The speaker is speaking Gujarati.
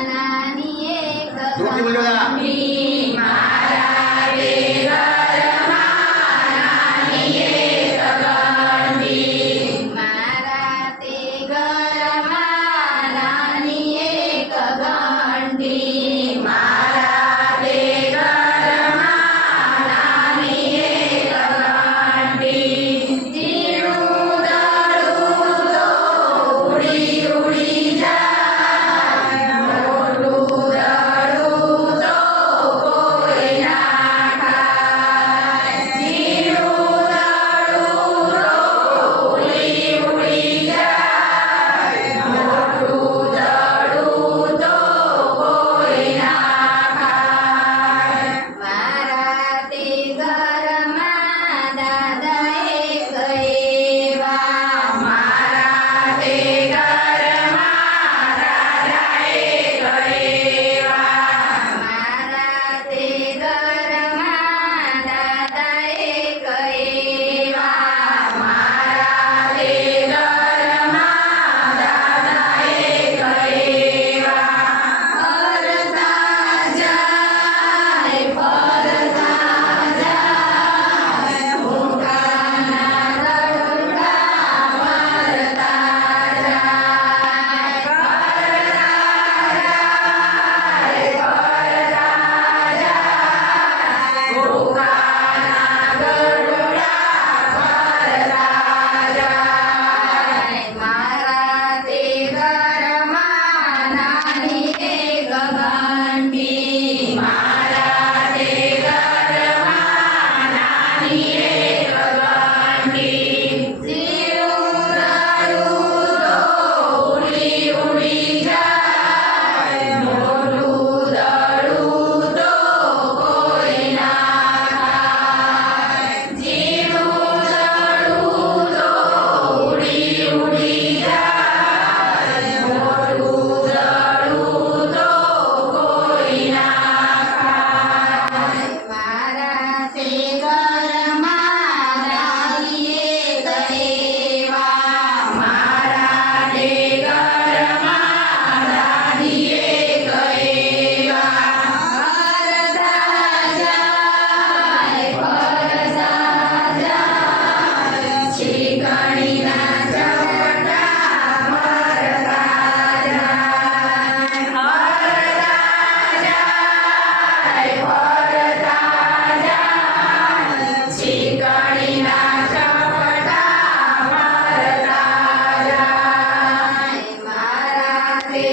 નાની એક જોરથી બોલજો જરા. ગંડી મારા રે ઘરમાં નાની એક ગંડી મારા તે ઘરમાં નાની એક ગંડી મારા તે ઘરમાં નાની એક ગંડી જીણું દડું તો ઉડી ઉડી જાય મોટું દડું તો કોઈ ના ખાય જીણું દડું તો ઉડી ઉડી જાય મોટું દડું તો કોઈ ના ખાય મારા તે ઘરમાં દાદા એક એવા મારા તે ઘરમાં દાદા એક એવા મારા તે ઘરમાં દાદા એક એવા મારા તે ઘરમાં દાદા એક એવા ફરતા જાય ફરતા જાય મોટાના દડુડા ફરતા જાય મોટાના દડુડા ફરતા જાય મારા તે ઘરમાં નાની એક ગંડી મારા તે ઘરમાં નાની એક ગંડી જીણું દડું તો ઉડી ઉડી જાય મોટું દડું તો કોઈ ના ખાય જીણું દડું તો ઉડી ઉડી જાય મોટું દડું તો કોઈ ના ખાય મારા તે ઘરમાં નાની એક એવા મારા તે ઘરમાં નાની એક એવા ફરતા જાય શીકણીના ચપટા ફરતા જાય શીકણીના ચપટા ફરતા જાય મારા તે